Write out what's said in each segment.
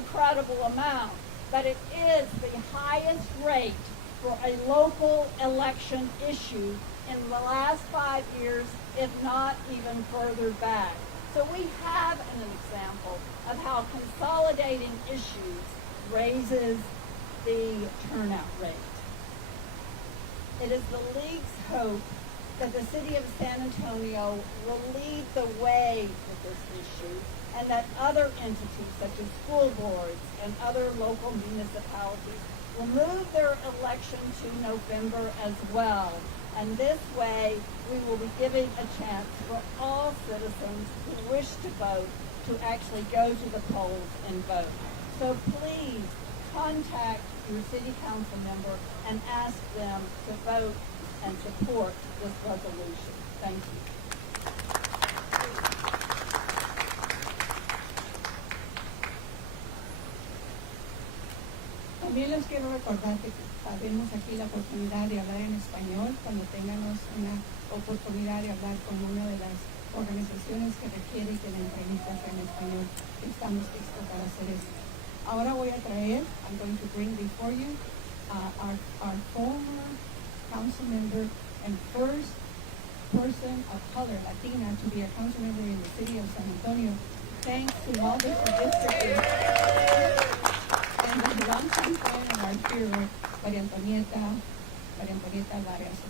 incredible amount, but it is the highest rate for a local election issue in the last 5 years, if not even further back. So we have an example of how consolidating issues raises the turnout rate. It is the League's hope that the city of San Antonio will lead the way with this issue, and that other entities such as school boards and other local municipalities will move their election to November as well. And this way, we will be giving a chance for all citizens who wish to vote to actually go to the polls and vote. So please contact your city council member and ask them to vote and support this resolution. Thank you. También les quiero recordar que tenemos aquí la oportunidad de hablar en español cuando tengamos una oportunidad de hablar con una de las organizaciones que requiere que la entrevista sea en español. Estamos listos para hacer esto. Ahora voy a traer, I'm going to bring before you our former council member and first person of color, Latina, to be a council member in the city of San Antonio. Thanks to all the districts. And his longtime friend and our hero, Maria Antonieta Vargas.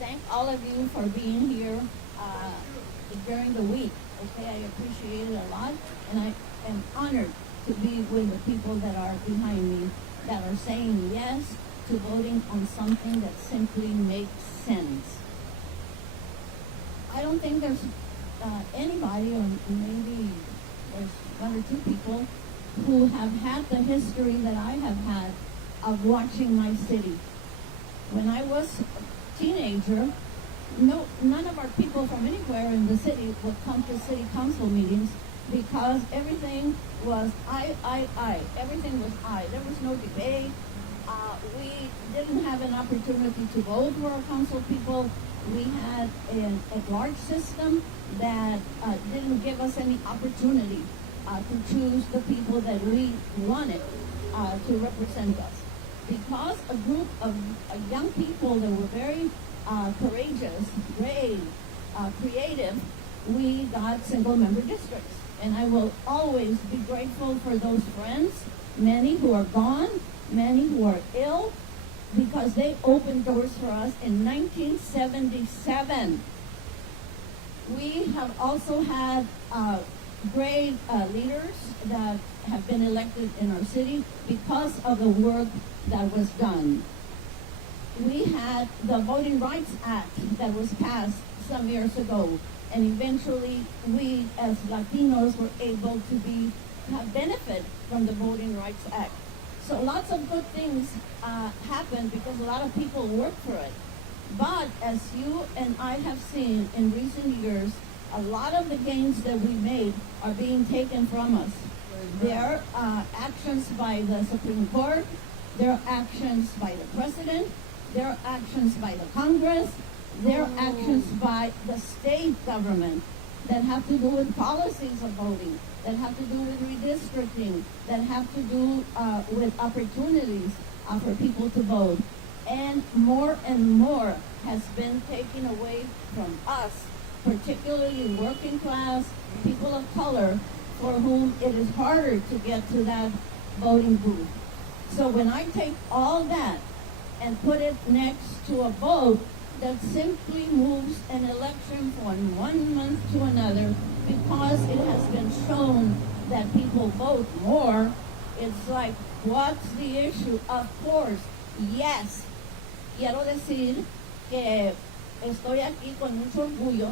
Thank all of you for being here during the week. Okay, I appreciate it a lot, and I am honored to be with the people that are behind me, that are saying yes to voting on something that simply makes sense. I don't think there's anybody, or maybe there's one or two people, who have had the history that I have had of watching my city. When I was a teenager, none of our people from anywhere in the city would come to city council meetings because everything was I. Everything was I. There was no debate. We didn't have an opportunity to vote for our council people. We had a large system that didn't give us any opportunity to choose the people that we wanted to represent us. Because a group of young people that were very courageous, brave, creative, we got single-member districts. And I will always be grateful for those friends, many who are gone, many who are ill, because they opened doors for us in 1977. We have also had great leaders that have been elected in our city because of the work that was done. We had the Voting Rights Act that was passed some years ago, and eventually we as Latinos were able to have benefit from the Voting Rights Act. So lots of good things happened because a lot of people worked for it. But as you and I have seen in recent years, a lot of the gains that we made are being taken from us. There are actions by the Supreme Court, there are actions by the President, there are actions by the Congress, there are actions by the state government that have to do with policies of voting, that have to do with redistricting, that have to do with opportunities for people to vote. And more has been taken away from us, particularly working class, people of color, for whom it is harder to get to that voting booth. So when I take all that and put it next to a vote that simply moves an election from 1 month to another because it has been shown that people vote more, it's like, what's the issue? Of course, yes. Quiero decir que estoy aquí con mucho orgullo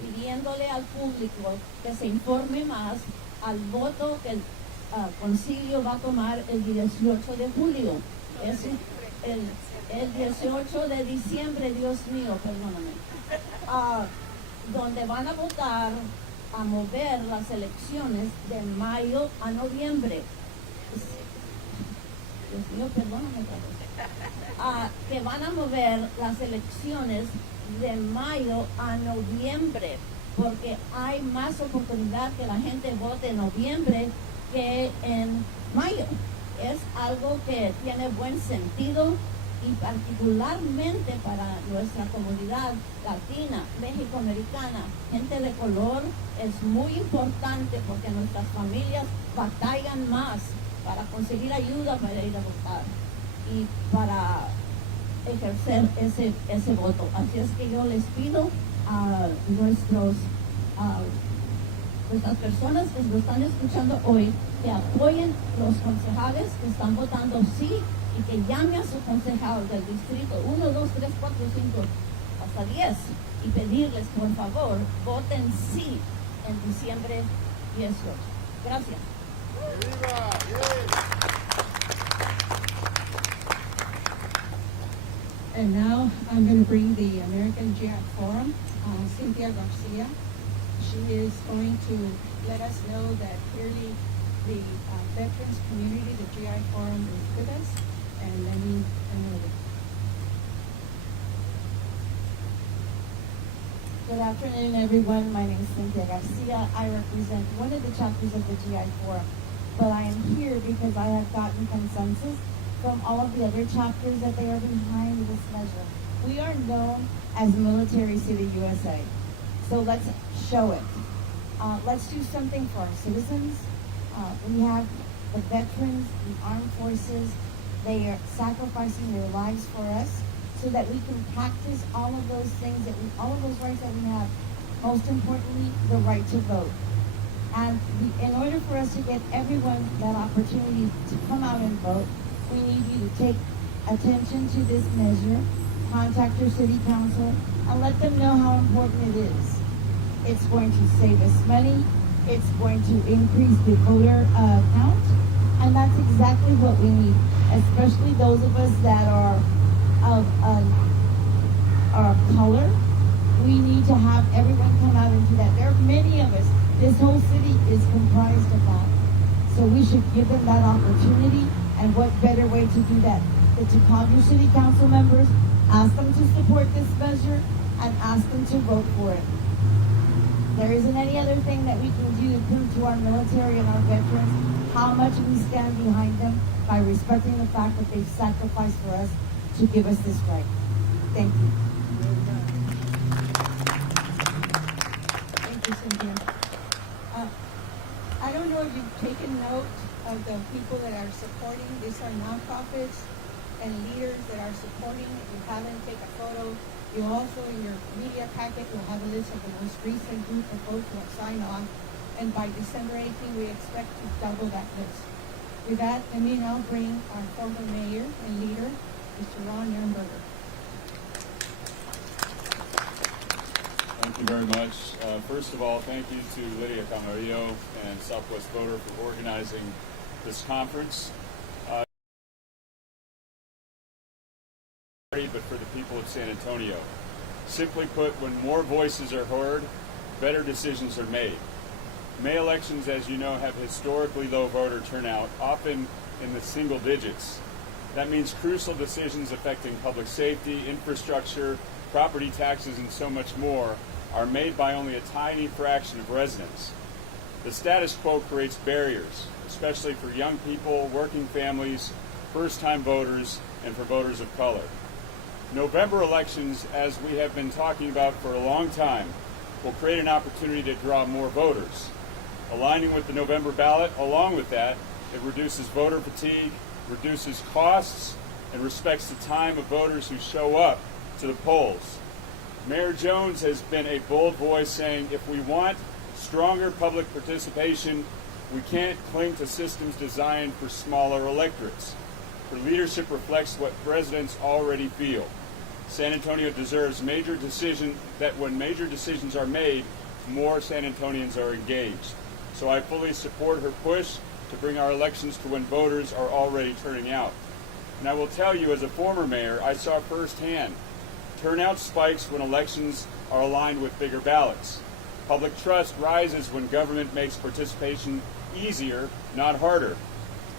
pidiéndole al público que se informe más al voto que el concilio va a tomar el 18 de julio. Es el 18 de diciembre, Dios mío, perdóname. Donde van a votar a mover las elecciones de mayo a noviembre. Dios mío, perdóname. Que van a mover las elecciones de mayo a noviembre, porque hay más oportunidad que la gente vote en noviembre que en mayo. Es algo que tiene buen sentido y particularmente para nuestra comunidad latina, mexicoamericana, gente de color, es muy importante porque nuestras familias batallan más para conseguir ayuda para ir a votar y para ejercer ese voto. Así es que yo les pido a nuestras personas que nos están escuchando hoy que apoyen los concejales que están votando sí y que llame a su concejal del distrito 1, 2, 3, 4, 5 hasta 10 y pedirles por favor voten sí en diciembre 18. Gracias. And now I'm going to bring the American GI Forum, Cynthia Garcia. She is going to let us know that clearly the veterans community, the GI Forum, is with us. And let me Good afternoon, everyone. My name is Cynthia Garcia. I represent one of the chapters of the GI Forum, but I am here because I have gotten consensus from all of the other chapters that they are behind this measure. We are known as Military City USA, so let's show it. Let's do something for our citizens. We have the veterans, the armed forces. They are sacrificing their lives for us so that we can practice all of those things all of those rights that we have. Most importantly, the right to vote. And in order for us to get everyone that opportunity to come out and vote, we need you to take attention to this measure, contact your city council, and let them know how important it is. It's going to save us money. It's going to increase the voter count. And that's exactly what we need, especially those of us that are of color. We need to have everyone come out and do that. There are many of us. This whole city is comprised of that. So we should give them that opportunity. And what better way to do that than to call your city council members, ask them to support this measure, and ask them to vote for it. There isn't any other thing that we can do to prove to our military and our veterans how much we stand behind them by respecting the fact that they've sacrificed for us to give us this right. Thank you. thank you, Cynthia. I don't know if you've taken note of the people that are supporting. These are nonprofits and leaders that are supporting. If you haven't, take a photo. You also, in your media packet, will have a list of the most recent group of folks who have signed on. And by December 18, we expect to double that list. With that, let me now bring our former mayor and leader, Mr. Ron Ehrenberger. Thank you very much. First of all, thank you to Lydia Camarillo and Southwest Voter for organizing this conference. But for the people of San Antonio. Simply put, when more voices are heard, better decisions are made. May elections, as you know, have historically low voter turnout, often in the single digits. That means crucial decisions affecting public safety, infrastructure, property taxes, and so much more are made by only a tiny fraction of residents. The status quo creates barriers, especially for young people, working families, first-time voters, and for voters of color. November elections, as we have been talking about for a long time, will create an opportunity to draw more voters. Aligning with the November ballot, along with that, it reduces voter fatigue, reduces costs, and respects the time of voters who show up to the polls. Mayor Jones has been a bold voice saying if we want stronger public participation, we can't cling to systems designed for smaller electorates. Her leadership reflects what residents already feel. San Antonio deserves that when major decisions are made, more San Antonians are engaged. So I fully support her push to bring our elections to when voters are already turning out. And I will tell you, as a former mayor, I saw firsthand turnout spikes when elections are aligned with bigger ballots. Public trust rises when government makes participation easier, not harder.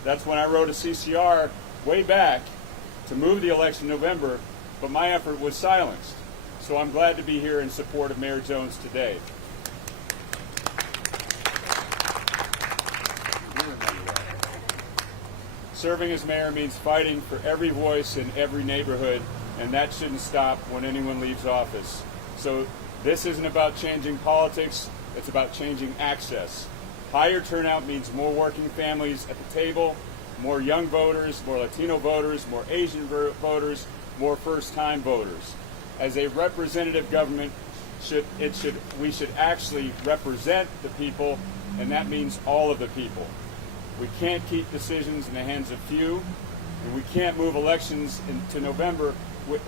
That's when I wrote a CCR way back to move the election in November, but my effort was silenced. So I'm glad to be here in support of Mayor Jones today. Serving as mayor means fighting for every voice in every neighborhood, and that shouldn't stop when anyone leaves office. So this isn't about changing politics, it's about changing access. Higher turnout means more working families at the table, more young voters, more Latino voters, more Asian voters, more first-time voters. As a representative government, we should actually represent the people, and that means all of the people. We can't keep decisions in the hands of few, and we can't move elections to November.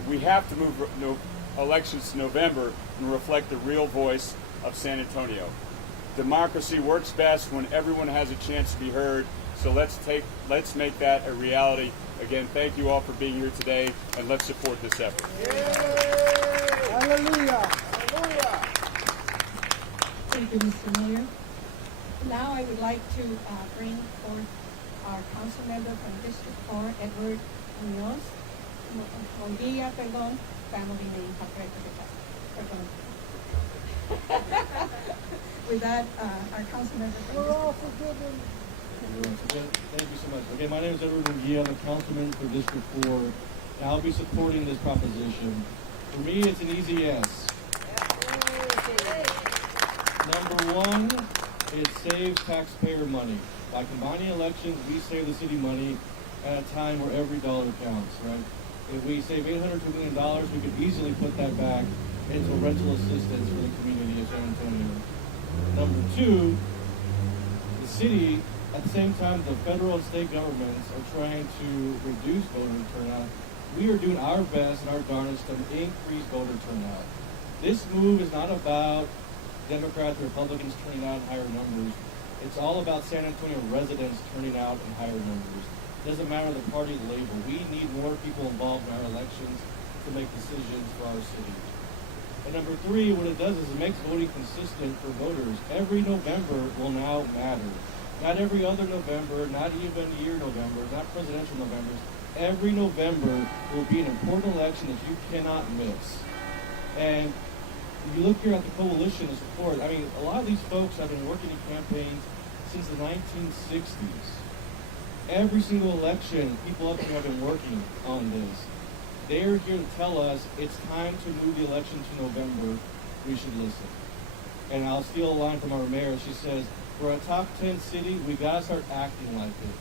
We have to move elections to November and reflect the real voice of San Antonio. Democracy works best when everyone has a chance to be heard, so let's make that a reality. Again, thank you all for being here today, and let's support this effort. Hallelujah! Hallelujah! Thank you, Mr. Mayor. Now I would like to bring forth our council member from District 4, Edward Munoz. Monguilla, perdón, family name, perdón. With that, our council member from We're all District forgiven. Thank you so much. Okay, my name is Edward Munguia. I'm a councilman for District 4, and I'll be supporting this proposition. For me, it's an easy yes. Number one, it saves taxpayer money. By combining elections, we save the city money at a time where every dollar counts, right? If we save $800 to $1 million, we could easily put that back into rental assistance for the community of San Antonio. Number two, the city, at the same time the federal and state governments are trying to reduce voter turnout, we are doing our best and our darndest to increase voter turnout. This move is not about Democrats or Republicans turning out in higher numbers. It's all about San Antonio residents turning out in higher numbers. It doesn't matter the party label. We need more people involved in our elections to make decisions for our city. And number three, what it does is it makes voting consistent for voters. Every November will now matter. Not every other November, not even year November, not presidential Novembers. Every November will be an important election that you cannot miss. And if you look here at the coalition of support, I mean, a lot of these folks have been working in campaigns since the 1960s. Every single election, people up here have been working on this. They're here to tell us it's time to move the election to November. We should listen. And I'll steal a line from our mayor. She says, "For a top 10 city, we gotta start acting like it."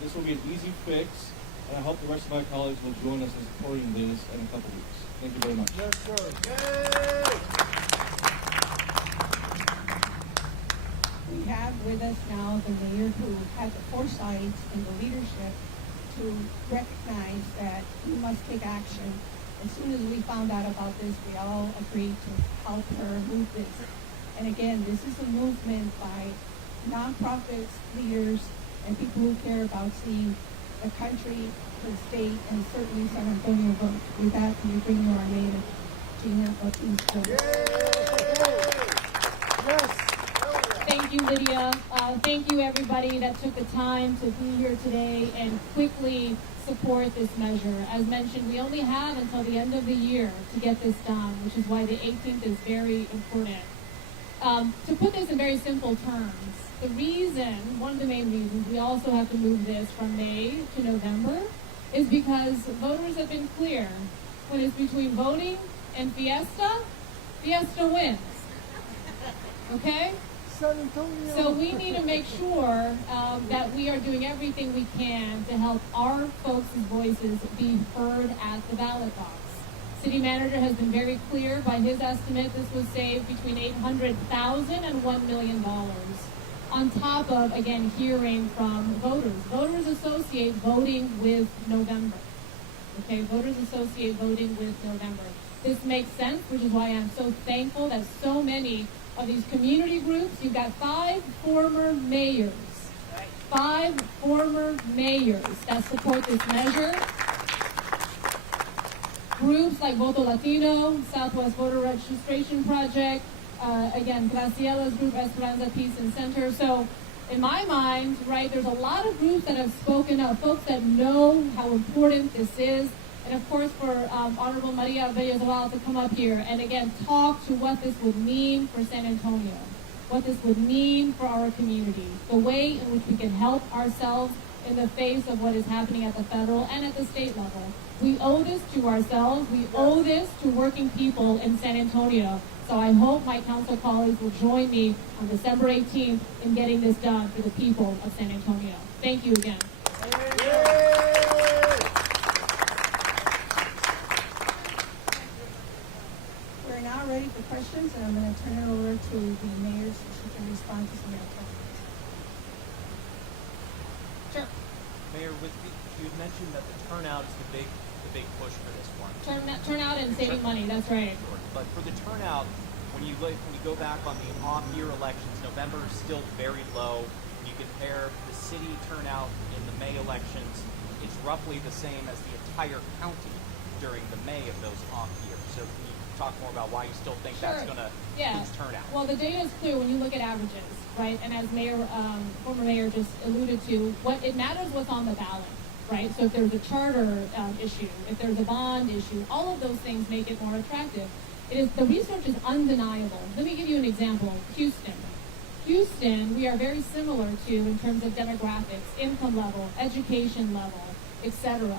This will be an easy fix, and I hope the rest of my colleagues will join us in supporting this in a couple weeks. Thank you very much. Yes, sir. Yay! We have with us now the mayor who had the foresight and the leadership to recognize that we must take action. As soon as we found out about this, we all agreed to help her move this. And again, this is a movement by nonprofits, leaders, and people who care about seeing the country, the state, and certainly San Antonio vote. With that, we bring you our mayor, Gina Ortiz Jones. Yes. Thank you, Lydia. Thank you, everybody that took the time to be here today and quickly support this measure. As mentioned, we only have until the end of the year to get this done, which is why the 18th is very important. To put this in very simple terms, the reason, one of the main reasons we also have to move this from May to November is because voters have been clear. When it's between voting and fiesta, fiesta wins. Okay? San Antonio. So we need to make sure that we are doing everything we can to help our folks' voices be heard at the ballot box. City manager has been very clear. By his estimate, this would save between $800,000 and $1 million. On top of, again, hearing from voters. Voters associate voting with November. Okay, voters associate voting with November. This makes sense, which is why I'm so thankful that so many of these community groups, you've got 5 former mayors. 5 former mayors that support this measure. Groups like Voto Latino, Southwest Voter Registration Project, again, Graciela's group, Esperanza Peace and Center. So in my mind, right, there's a lot of groups that have spoken up, folks that know how important this is. And of course, for Honorable Maria Vellozoal to come up here and again talk to what this would mean for San Antonio, what this would mean for our community, the way in which we can help ourselves in the face of what is happening at the federal and at the state level. We owe this to ourselves. We owe this to working people in San Antonio. So I hope my council colleagues will join me on December 18th in getting this done for the people of San Antonio. Thank you again. We're now ready for questions, and I'm going to turn it over to the mayor so she can respond to some of the questions. Sure. Mayor, you had mentioned that the turnout is the big push for this one. Turnout and saving money. That's right. Sure. But for the turnout, when you go back on the off-year elections, November is still very low. When you compare the city turnout in the May elections, it's roughly the same as the entire county during the May of those off years. So can you talk more about why you still think that's going to boost turnout? Well, the data is clear when you look at averages, right? And as former mayor just alluded to, it matters what's on the ballot, right? So if there's a charter issue, if there's a bond issue, all of those things make it more attractive. The research is undeniable. Let me give you an example. Houston, we are very similar to in terms of demographics, income level, education level, etc.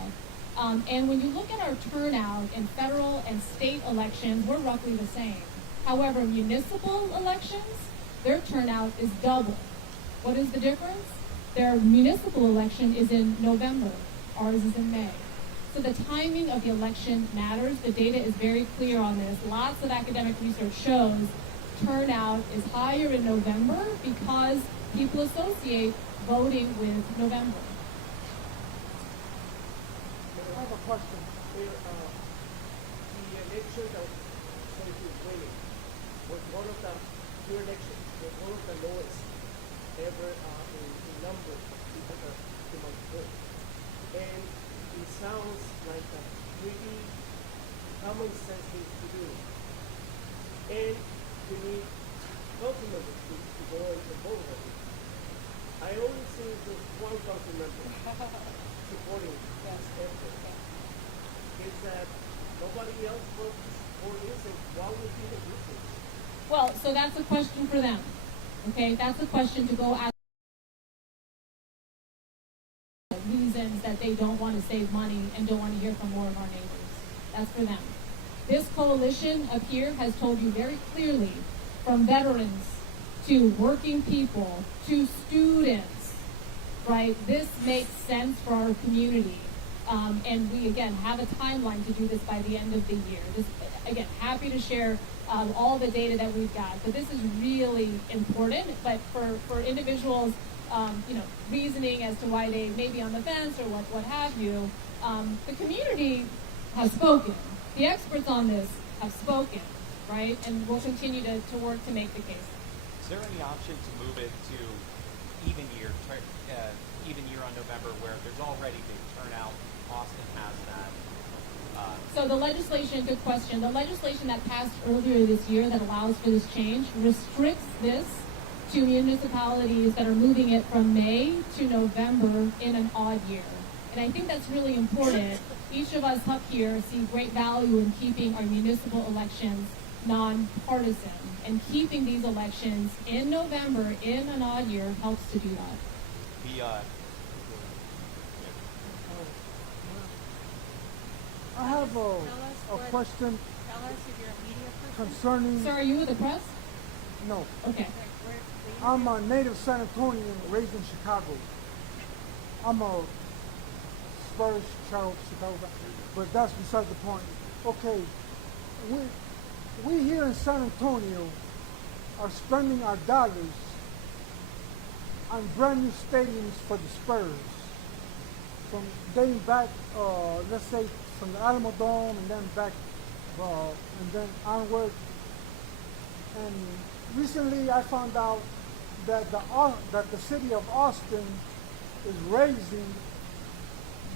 And when you look at our turnout in federal and state elections, we're roughly the same. However, municipal elections, their turnout is double. What is the difference? Their municipal election is in November. Ours is in May. So the timing of the election matters. The data is very clear on this. Lots of academic research shows turnout is higher in November because people associate voting with November. I have a question. The election that Sophie is winning was one of the few elections, was one of the lowest ever in number of people that came out to vote. And it sounds like a pretty common sense thing to do. And you need council members to go and vote on it. I only see just one council member supporting this effort. Is that nobody else votes for this, and what would be the reason? Well, so that's a question for them. Okay, that's a question to go ask. Reasons that they don't want to save money and don't want to hear from more of our neighbors. That's for them. This coalition up here has told you very clearly, from veterans to working people to students, right? This makes sense for our community. And we, again, have a timeline to do this by the end of the year. Again, happy to share all the data that we've got. But this is really important. But for individuals, reasoning as to why they may be on the fence or what have you, the community has spoken. The experts on this have spoken, right? And we'll continue to work to make the case. Is there any option to move it to even year on November where there's already big turnout? Austin has that. So the legislation, good question. The legislation that passed earlier this year that allows for this change restricts this to municipalities that are moving it from May to November in an odd year. And I think that's really important. Each of us up here see great value in keeping our municipal elections nonpartisan. And keeping these elections in November in an odd year helps to do that. I have a question Tell us if you're a media person. concerning. Sir, are you with the press? No, Okay. I'm a native San Antonian raised in Chicago. I'm a Spurs child of Chicago, but that's beside the point. Okay, we here in San Antonio are spending our dollars on brand new stadiums for the Spurs, from dating back, let's say, from the Alamo Dome and then back, and then onward. And recently, I found out that the city of Austin is raising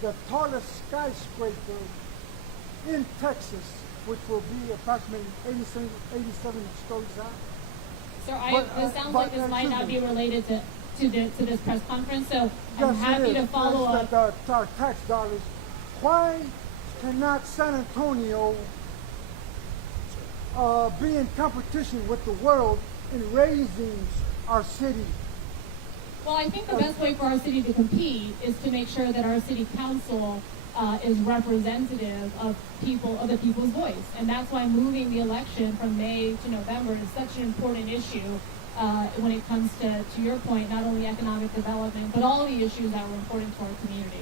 the tallest skyscraper in Texas, which will be approximately 87 stories high. Sir, this sounds like this might not be related to this press conference, so I'm Yes, happy to follow up. Our tax dollars. Why cannot San Antonio be in competition with the world in raising our city? Well, I think the best way for our city to compete is to make sure that our city council is representative of the people's voice. And that's why moving the election from May to November is such an important issue when it comes to your point, not only economic development, but all the issues that were important to our community.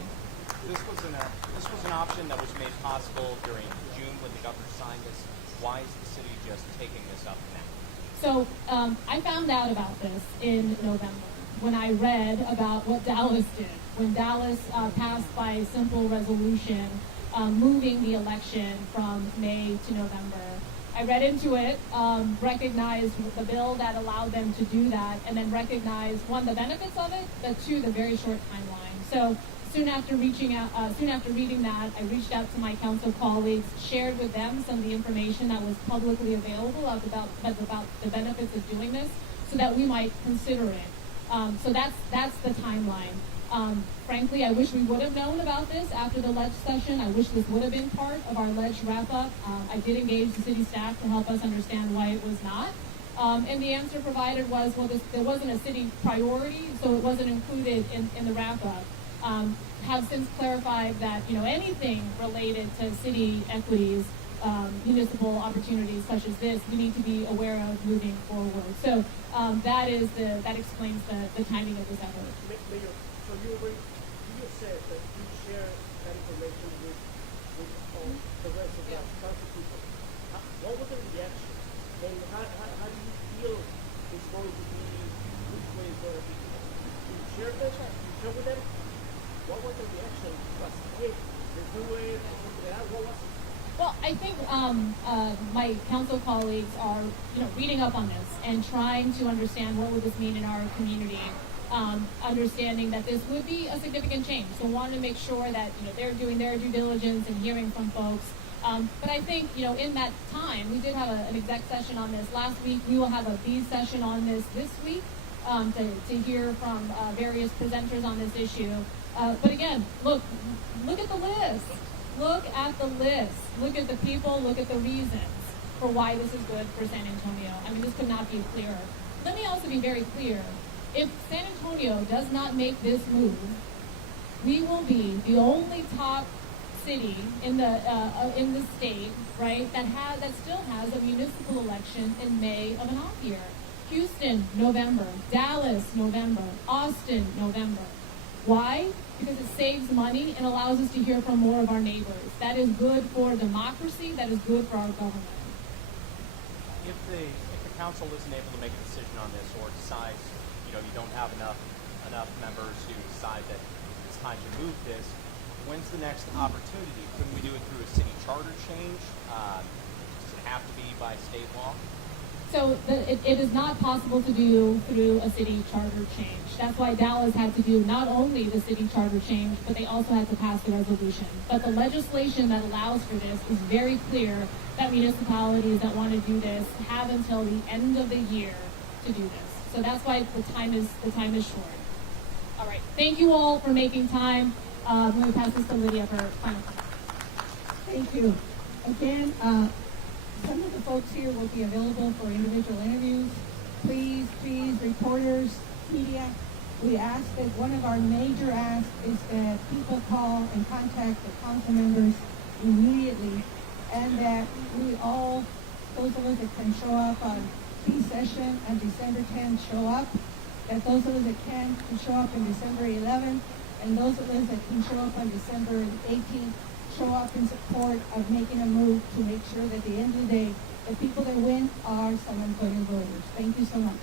This was an option that was made possible during June when the governor signed this. Why is the city just taking this up now? So I found out about this in November when I read about what Dallas did. When Dallas passed by simple resolution moving the election from May to November. I read into it, recognized the bill that allowed them to do that, and then recognized, one, the benefits of it, but two, the very short timeline. So soon after reading that, I reached out to my council colleagues, shared with them some of the information that was publicly available about the benefits of doing this, so that we might consider it. So that's the timeline. Frankly, I wish we would have known about this after the ledge session. I wish this would have been part of our ledge wrap-up. I did engage the city staff to help us understand why it was not. And the answer provided was, well, there wasn't a city priority, so it wasn't included in the wrap-up. Have since clarified that, anything related to city equities, municipal opportunities such as this, we need to be aware of moving forward. So that explains the timing of this effort. Mayor, so you said that you share that information with the rest of the council people. What was the reaction? And how do you feel it's going to be, which way it's going to be? Do you share this? Do you share with them? What was the reaction? Was it, let's do it, what was it? Well, I think my council colleagues are, reading up on this and trying to understand what would this mean in our community. Understanding that this would be a significant change. So wanting to make sure that, they're doing their due diligence and hearing from folks. But I think, in that time, we did have an exec session on this last week. We will have a B session on this week to hear from various presenters on this issue. But again, look at the list. Look at the list. Look at the people. Look at the reasons for why this is good for San Antonio. I mean, this could not be clearer. Let me also be very clear. If San Antonio does not make this move, we will be the only top city in the state, right, that still has a municipal election in May of an off year. Houston, November. Dallas, November. Austin, November. Why? Because it saves money and allows us to hear from more of our neighbors. That is good for democracy. That is good for our government. If the council isn't able to make a decision on this, or decides, you don't have enough members who decide that it's time to move this, when's the next opportunity? Couldn't we do it through a city charter change? Does it have to be by state law? So it is not possible to do through a city charter change. That's why Dallas had to do not only the city charter change, but they also had to pass the resolution. But the legislation that allows for this is very clear that municipalities that want to do this have until the end of the year to do this. So that's why the time is short. All right. Thank you all for making time. I'm going to pass this to Lydia for final comments. Thank you. Again, some of the folks here will be available for individual interviews. Please, reporters, media, we ask that one of our major asks is that people call and contact the council members immediately, and that we all, those of us that can show up on B session on December 10th, show up, that those of us that can show up on December 11th, and those of us that can show up on December 18th, show up in support of making a move to make sure that at the end of the day, the people that win are San Antonio voters. Thank you so much.